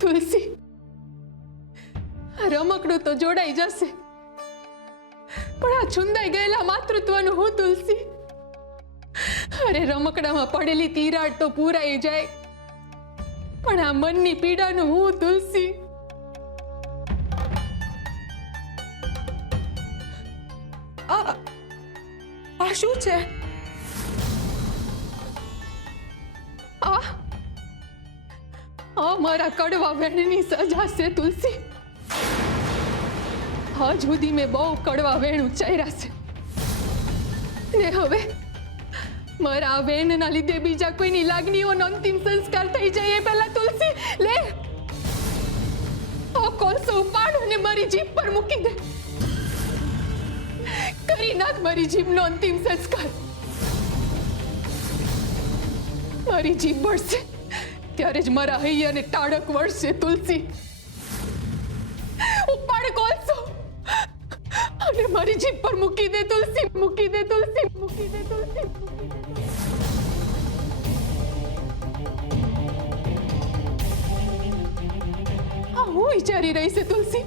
તુલસી, આ રમકડું તો જોડાઈ જશે, પણ આ છુંદાઈ ગયેલા માતૃત્વનું હું તુલસી? અરે રમકડામાં પડેલી તિરાડ તો પૂરાઈ જાય, પણ આ મનની પીડાનું હું તુલસી? આ શું છે? આ મારા કડવા વેણની સજા છે તુલસી. આજ સુધી મેં બહુ કડવા વેણ ઉચ્ચાર્યા છે, ને હવે મારા આ વેણના લીધે બીજા કોઈની લાગણીઓનો અંતિમ સંસ્કાર થઈ જાય એ પહેલા તુલસી લે આ કોલસો ઉપાડ અને મારી જીભ પર મૂકી દે. કરી નાખ મારી જીભનો અંતિમ સંસ્કાર. મારી જીભ બળશે ત્યારે જ મારા હૈયાને ટાળક વળશે તુલસી. ઉપાડ કોલસો અને મારી જીભ પર મૂકી દે તુલસી, મૂકી દે તુલસી, મૂકી દે તુલસી. હું વિચારી રહી છે તુલસી?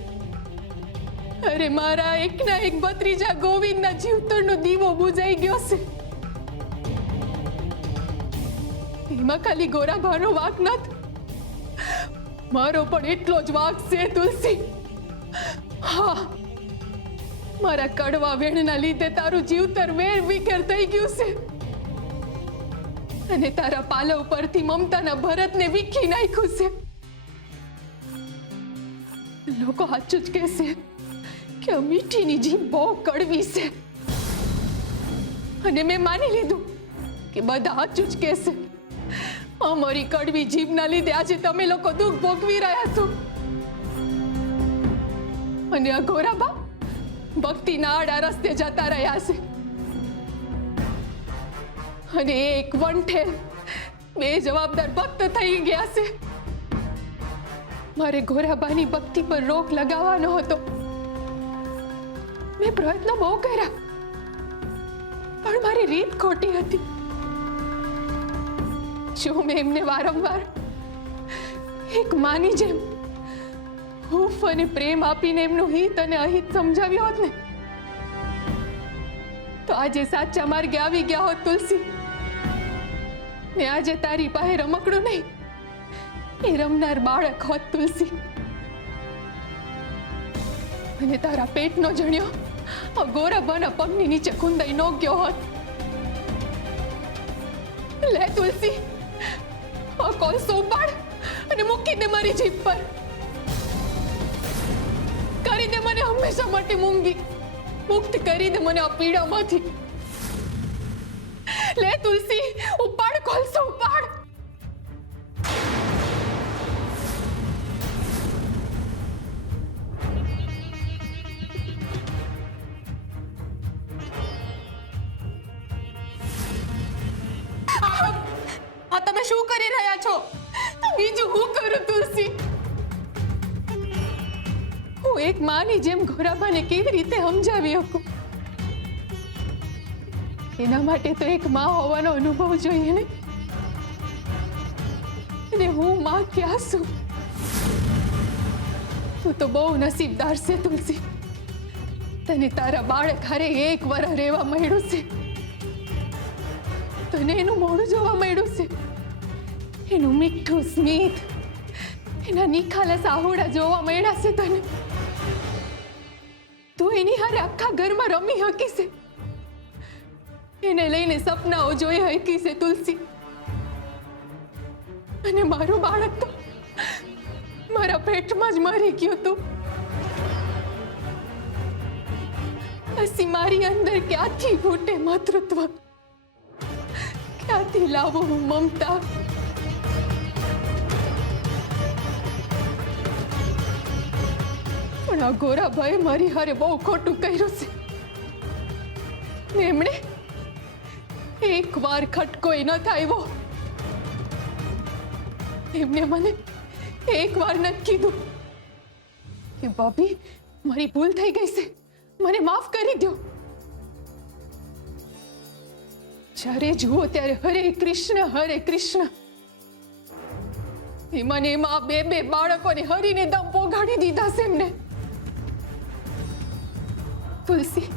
અરે મારા એકના એક ભત્રીજા ગોવિંદના જીવતરનો દીવો બુજાઈ ગયો છે. એમાં ખાલી ગોરાભાનો વાંક નથી, મારો પણ એટલો જ વાંક છે તુલસી. હા, મારા કડવા વેણના લીધે તારું જીવતર વેર વિખેર થઈ ગયું છે, અને તારા પાલવ પરથી મમતાના ભરતને વીખી નાખ્યું છે. લોકો સાચું જ કહેશે કે આ મીઠીની જીભ બહુ કડવી છે, અને મેં માની લીધું કે બધા સાચું જ કહેશે. અમારી કડવી જીભના લીધે આજે તમે લોકો દુઃખ ભોગવી રહ્યા છો, અને આ ગોરાબા ભક્તિના આડા રસ્તે જતા રહ્યા છે, અને એક વંઠેલ બે જવાબદાર ભક્ત થઈ ગયા છે. મારે ગોરાબાની ભક્તિ પર રોક લગાવવાનો હતો. મેં પ્રયત્ન બહુ કર્યા, પણ મારી રીત ખોટી હતી. જો મેં એમને વારંવાર એક માની જેમ હૂંફ અને પ્રેમ આપીને એમનું હિત અને અહિત સમજાવ્યો હોત ને, તો આજે સાચા માર્ગે આવી ગયા હોત તુલસી. ને આજે તારી પાસે રમકડું નહીં, એ રમનાર બાળક હોત તુલસી. અને તારા પેટનો જણ્યો આ ગોરાબાના પગની નીચે ખૂંદાઈ ન ગયો હોત. લે તુલસી, આ કોલસો ઉપાડ અને મૂકી દે મારી જીભ પર. કરી દે મને હંમેશા માટે મૂંગી, મુક્ત કરી દે મને આ પીડામાંથી. લે તુલસી, ઉપાડ કોલસો, ઉપાડ. આ તમે શું કરી રહ્યા છો? બીજું હું કરું તુલસી? હું એક માની જેમ ગોરાબાને કેવી રીતે સમજાવી શકું? એના માટે તો એક માં હોવાનો અનુભવ જોઈએ ને. અને હું માં ક્યાં છું? તું તો બહુ નસીબદાર છે તુલસી. તને તારા બાળક હારે એક વર્ષ રહેવા મળ્યું છે. તને એનું મોઢું જોવા મળ્યું છે, એનું મીઠું સ્મિત, એના નિખાલસ આહોડા જોવા મળ્યા છે તને. તું એની હારે આખા ઘરમાં રમી હકી છે, એને લઈને સપનાઓ જોઈ હકી છે તુલસી. અને મારું બાળક તો મારા પેટમાં જ મરી ગયું હતું. હસી મારી અંદર ક્યાંથી ફૂટે માતૃત્વ, ક્યાંથી લાવું હું મમતા? પણ આ ગોરાભાઈ મારી હારે બહુ ખોટું કર્યું છે. એમણે એક વાર ખટકોય ન થાયવો, એમને મને એકવાર નથી કીધું કે ભાભી મારી ભૂલ થઈ ગઈ છે, મને માફ કરી દો. જ્યારે જુઓ ત્યારે હરે કૃષ્ણ હરે કૃષ્ણ. એમાં ને એમાં બે બે બાળકોને હરીને દમ પોગાડી દીધા છે એમને. તુલસી,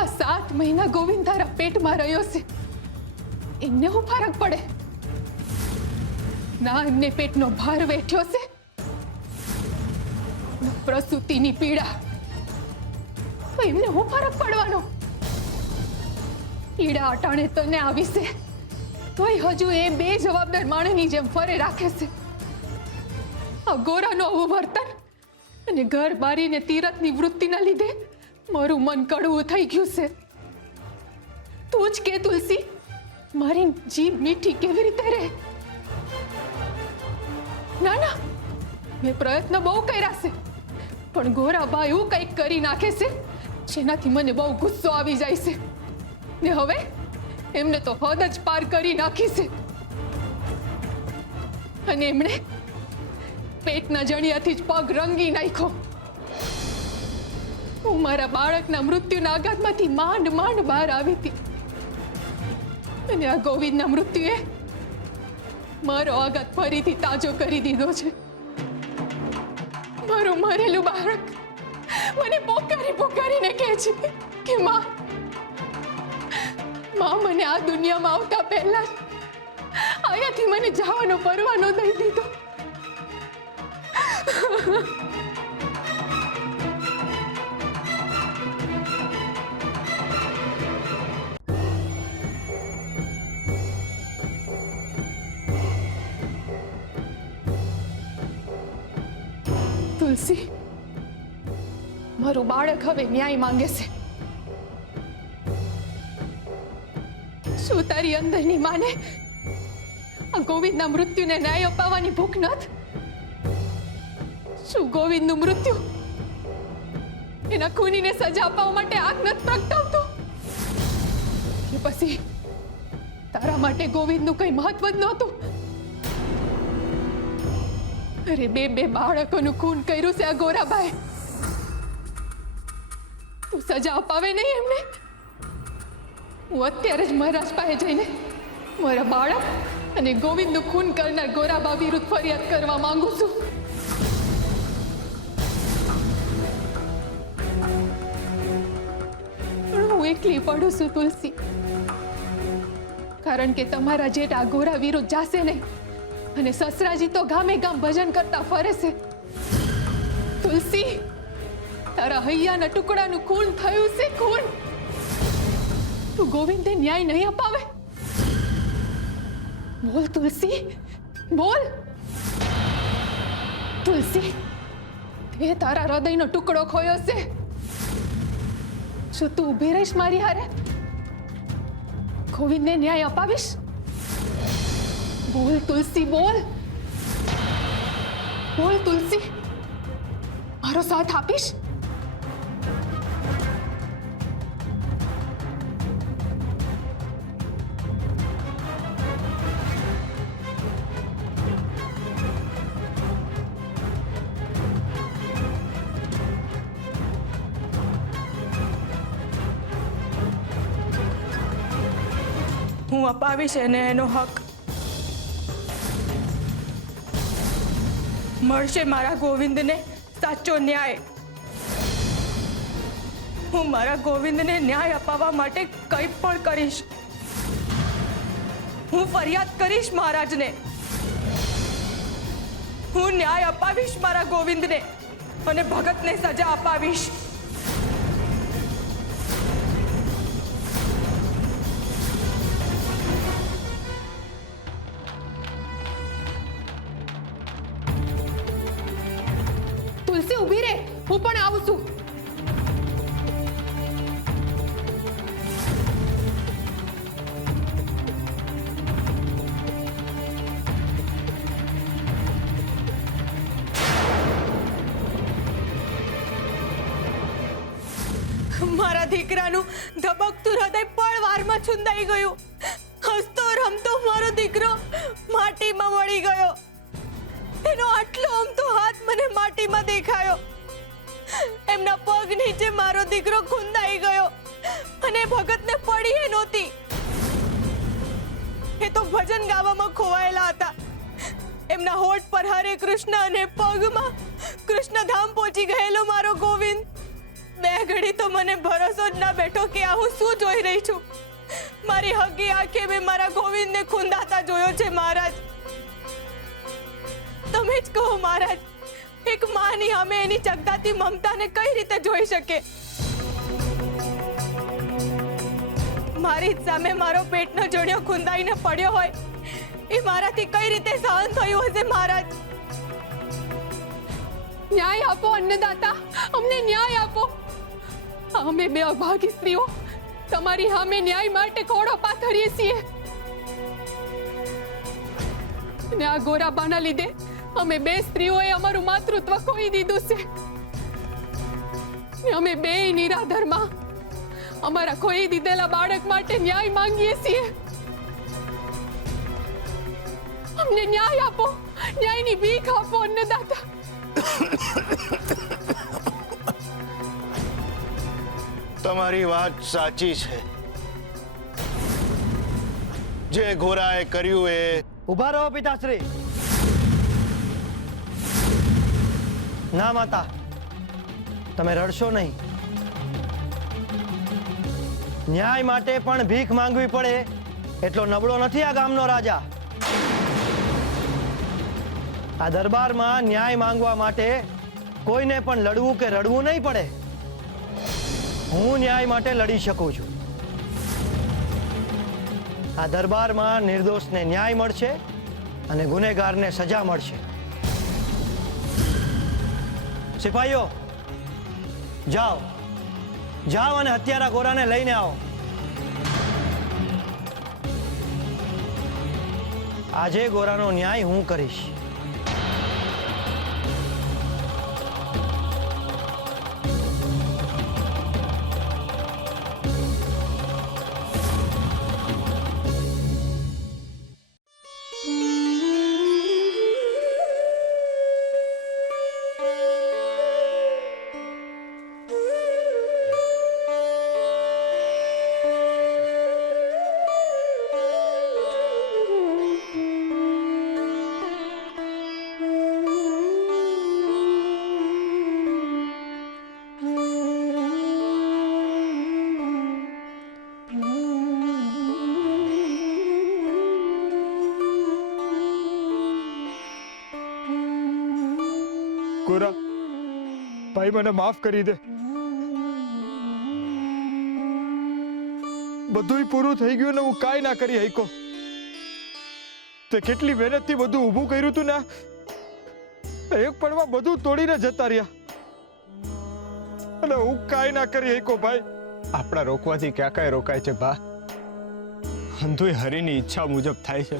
આ 7 મહિના ગોવિંદ તારા પેટમાં રહ્યો છે, એમને શું ફરક પડે? ના એમને પેટનો ભાર વેઠ્યો છે, પ્રસૂતિની પીડા, તો એમને શું ફરક પડવાનો? પીડા અટાણે તને આવી છે, તોય હજુ એ બે જવાબદાર માણસની જેમ ફરે રાખે છે. આ ગોરાનો આવું વર્તન અને ઘર બારીને તીરથની વૃત્તિના લીધે મારું મન કડવું થઈ ગયું છે. તું જ કે તુલસી, મારી જીભ મીઠી કેવી રીતે રહે? ના ના, મેં પ્રયત્ન બહુ કર્યા છે, પણ ગોરાબા એવું કંઈક કરી નાખે છે જેનાથી મને બહુ ગુસ્સો આવી જાય છે. ને હવે એમને તો હદ જ પાર કરી નાખી છે, અને એમણે પેટના જણિયાથી જ પગ રંગી નાખ્યો. હું મારા બાળકના મૃત્યુના આઘાતમાંથી માંડ માંડ બહાર આવી હતી, અને આ ગોવિંદના મૃત્યુએ મારો આઘાત ફરીથી તાજો કરી દીધો છે. મારું મરેલું બાળક મને પોકારી પોકારીને કહે છે કે માં, મને આ દુનિયામાં આવતા પહેલા જ અહીંયાથી મને જવાનો પરવાનો દઈ દીધો. તુલસી, મારું બાળક હવે ન્યાય માંગે છે. શું તારી અંદરની માને આ ગોવિંદના મૃત્યુને ન્યાય અપાવવાની ભૂખ નથી? શું ગોવિંદનું મૃત્યુ એના ખૂનીને સજા અપાવવા માટે આગ નથી પ્રગટાવતો? કે પછી તારા માટે ગોવિંદનું કઈ મહત્વ જ નહોતું? અરે બે બે બાળકોનું ખૂન કર્યું છે આ ગોરાબાએ. તું સજા અપાવે નહીં એમને? હું અત્યારે જ મહારાજ પાસે જઈને મારા બાળક અને ગોવિંદનું ખૂન કરનાર ગોરાબા વિરુદ્ધ ફરિયાદ કરવા માંગુ છું. પણ હું એકલી પડું છું તુલસી, કારણ કે તમારા જેઠ આ ગોરા વિરુદ્ધ જાશે નહીં, અને સસરાજી તો ગામે ગામ ભજન કરતા ફરે છે. તુલસી, તારા હૈયાના ટુકડાનું ખૂન થયું છે, ખૂન. તું ગોવિંદે ન્યાય નહીં અપાવે? બોલ તુલસી, બોલ. તુલસી, તે તારા હૃદયનો ટુકડો ખોયો છે. શું તું ઊભી રહીશ મારી હારે? ગોવિંદને ન્યાય અપાવીશ? બોલ તુલસી, બોલ. બોલ તુલસી, મારો સાથ આપીશ? હું અપાવીશ એને એનો હક. મળશે મારા ગોવિંદને સાચો ન્યાય. હું મારા ગોવિંદને ન્યાય અપાવવા માટે કંઈ પણ કરીશ. હું ફરિયાદ કરીશ મહારાજને. હું ન્યાય અપાવીશ મારા ગોવિંદને અને ભગતને સજા અપાવીશ. તુલસી ઊભી રહે, હું પણ આવું છું. મારા દીકરાનું ધબકતું હૃદય પળવારમાં છુંદાઈ ગયું. હસતો રમતો મારો દીકરો માટીમાં મળી ગયો. એનો આટલો અમથો હાથ મને માટીમાં દેખાયો. એમના પગ નીચે મારો દીકરો ખૂંદાઈ ગયો અને ભગતને પડી એ નહોતી. એ તો ભજન ગાવામાં ખોવાયેલા હતા. એમના હોઠ પર હરે કૃષ્ણ અને પગમાં કૃષ્ણધામ પહોંચી ગયેલો મારો ગોવિંદ. બે ઘડી તો મને ભરોસો જ ના બેઠો કે આ હું શું જોઈ રહી છું. મારી હગી આંખે મેં મારા ગોવિંદને ખૂંદાતા જોયો છે મહારાજ. તમે જ કહો મહારાજ, એક માની અમે એની ચગદાતી મમતાને કઈ રીતે જોઈ શકે? મારી જ સામે મારો પેટનો જોડિયો ખૂંદાઈને પડ્યો હોય એ મારાથી કઈ રીતે સહન થયું હશે મહારાજ? ન્યાય આપો અન્નદાતા, અમને ન્યાય આપો. અમે બે અભાગી સ્ત્રીઓ તમારી સામે ન્યાય માટે ખોડો પાથરીએ છીએ. અને આ ગોરાબાના લીધે અમે બે સ્ત્રીઓએ અમારું માતૃત્વ ખોઈ દીધું છે. ને અમે બે નિરાધરમાં અમારા ખોઈ દીધેલા બાળક માટે ન્યાય માંગીએ છીએ. અમને ન્યાય આપો, ન્યાયની ભીખ આપો અન્નદાતા. તમારી વાત સાચી છે. જે ઘોરાએ કર્યું એ ઉભા રહો પિતાશ્રી. ના માતા, તમે રડશો નહીં. ન્યાય માટે પણ ભીખ માંગવી પડે એટલો નબળો નથી આ ગામનો રાજા. આ દરબારમાં ન્યાય માંગવા માટે કોઈને પણ લડવું કે રડવું નહીં પડે. હું ન્યાય માટે લડી શકું છું. આ દરબારમાં નિર્દોષને ન્યાય મળશે અને ગુનેગારને સજા મળશે. સિપાહીઓ, જાઓ જાઓ અને હત્યારા ગોરાને લઈને આવો. આજે ગોરાનો ન્યાય હું કરીશ. ગોરા ભાઈ, મને માફ કરી દે. બધુંય પૂરું થઈ ગયું ને હું કાંઈ ના કરી હઈકો. તે કેટલી મહેનતથી બધું ઊભું કર્યું તું ને એક પળમાં બધું તોડીને જતા રહ્યા અને હું કાંઈ ના કરી હઈકો ભાઈ. આપણા રોકવાથી ક્યાં કાંઈ રોકાય છે બા. અંધુય હરીની ઈચ્છા મુજબ થાય છે.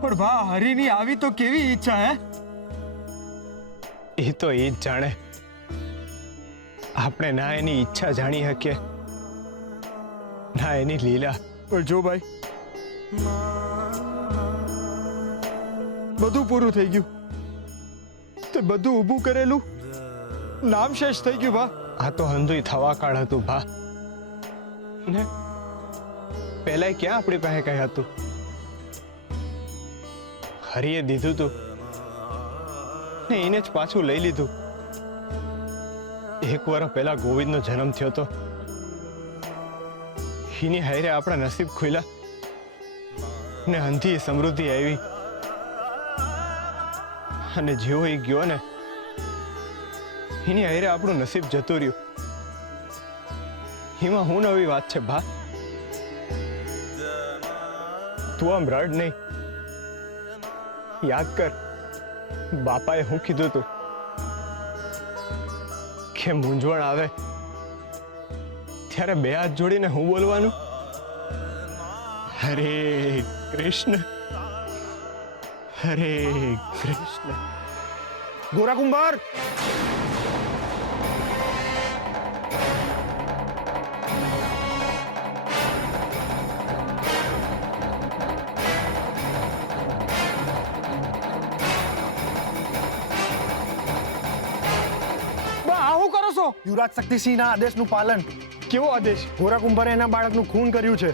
પણ બા, હરીની આવી તો કેવી ઈચ્છા હે? એ તો એ જ જાણે. આપણે ના એની ઈચ્છા જાણી શકીએ ના એની લીલા. પણ જો ભાઈ, બધું પૂરું થઈ ગયું. તે બધું ઊભું કરેલું નામ શેષ થઈ ગયું બા. આ તો હંધુય થવા કાળ હતું બા. ને પહેલા ક્યાં આપણી પાસે કઈ હતું? હરીએ દીધું તું ને એને જ પાછું લઈ લીધું. એક વર્ષ પહેલા ગોવિંદનો જન્મ થયો તો એની હારે આપણા નસીબ ખુલ્યા ને અંધી સમૃદ્ધિ આવી. અને જેવો એ ગયો ને એની હારે આપણું નસીબ જતું રહ્યું. એમાં હું નવી વાત છે ભા. તું આમ રડ નહીં. યાદ કર, બાપાએ હું કીધું તું કે મૂંઝવણ આવે ત્યારે બે હાથ જોડીને હું બોલવાનું, હરે કૃષ્ણ હરે કૃષ્ણ. ગોરા કુંભાર, યુવરાજ શક્તિસિંહના આદેશનું પાલન. કેવો આદેશ? ગોરા કુંભારે એના બાળકનું ખૂન કર્યું છે,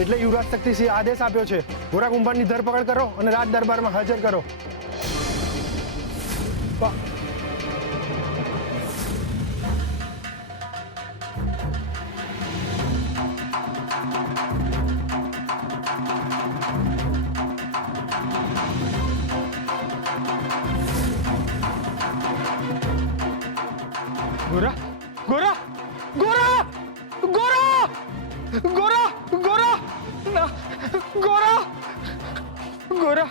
એટલે યુવરાજ શક્તિસિંહ આદેશ આપ્યો છે ગોરા કુંભારની ધરપકડ કરો અને રાજ દરબારમાં હાજર કરો. ગોરા ગોરા ગોરા ગોરા ગોરા ગોરા ના ગોરા ગોરા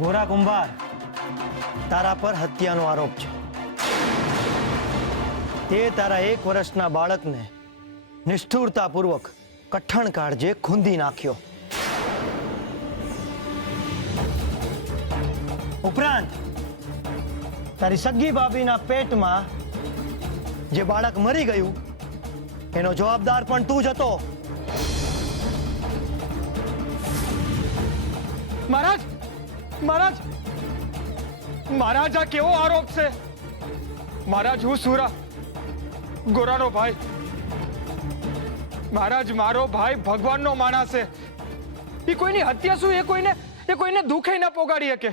ગોરા કુંભાર, તારા પર હત્યાનો આરોપ છે. તે તારા 1 વર્ષના બાળકને નિષ્ઠુરતાપૂર્વક કઠણ કાળજે ખૂંદી નાખ્યો. ઉપરાંત તારી સગી ભાભીના પેટમાં જે બાળક મરી ગયું એનો જવાબદાર પણ તું જ હતો. મહારાજ મહારાજ મહારાજ, આ કેવો આરોપ છે? મહારાજ, હું સુરા, ગોરાનો ભાઈ. મહારાજ, મારો ભાઈ ભગવાનનો માણસ છે. એ કોઈની હત્યા શું એ કોઈને દુખે ના પોગાડી શકે.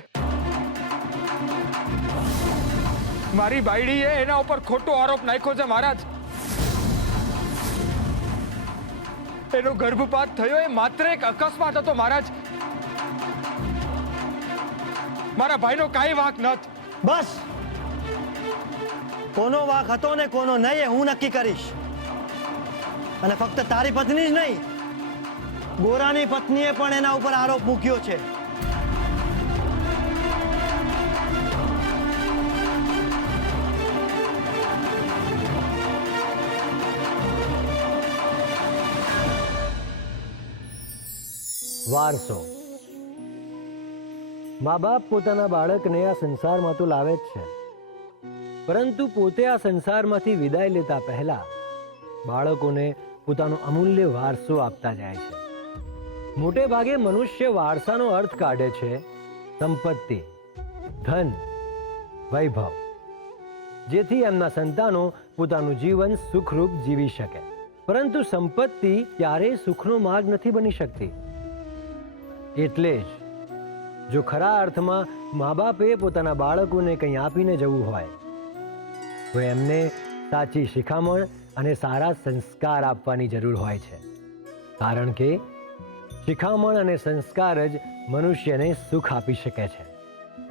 મારી બાયડીએ એના ઉપર ખોટો આરોપ નાખ્યો છે મહારાજ. એનો ગર્ભપાત થયો એ માત્ર એક અકસ્માત હતો મહારાજ. મારા ભાઈનો કાંઈ વાંક નથી. બસ, કોનો વાંક હતો ને કોનો નહીં એ હું નક્કી કરીશ. અને ફક્ત તારી પત્ની જ નહીં, ગોરાની પત્નીએ પણ એના ઉપર આરોપ મૂક્યો છે. વારસો. મા બાપ પોતાના બાળકને આ સંસારમાં તો લાવે જ છે, પરંતુ પોતે આ સંસારમાંથી વિદાય લેતા પહેલા બાળકોને પોતાનો અમૂલ્ય વારસો આપતા જાય છે. મોટે ભાગે મનુષ્ય વારસાનો અર્થ કાઢે છે સંપત્તિ, ધન, વૈભવ, જેથી એમના સંતાનો પોતાનું જીવન સુખરૂપ જીવી શકે. પરંતુ સંપત્તિ ક્યારેય સુખનો માર્ગ નથી બની શકતી. એટલે જ જો ખરા અર્થમાં મા બાપે પોતાના બાળકોને કંઈ આપીને જવું હોય તો એમને સાચી શિખામણ અને સારા સંસ્કાર આપવાની જરૂર હોય છે. કારણ કે શિખામણ અને સંસ્કાર જ મનુષ્યને સુખ આપી શકે છે,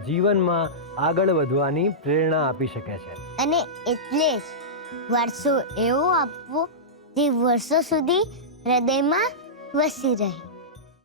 જીવનમાં આગળ વધવાની પ્રેરણા આપી શકે છે. અને એટલે જ વારસો એવો આપવો જે વર્ષો સુધી હૃદયમાં વસી રહે.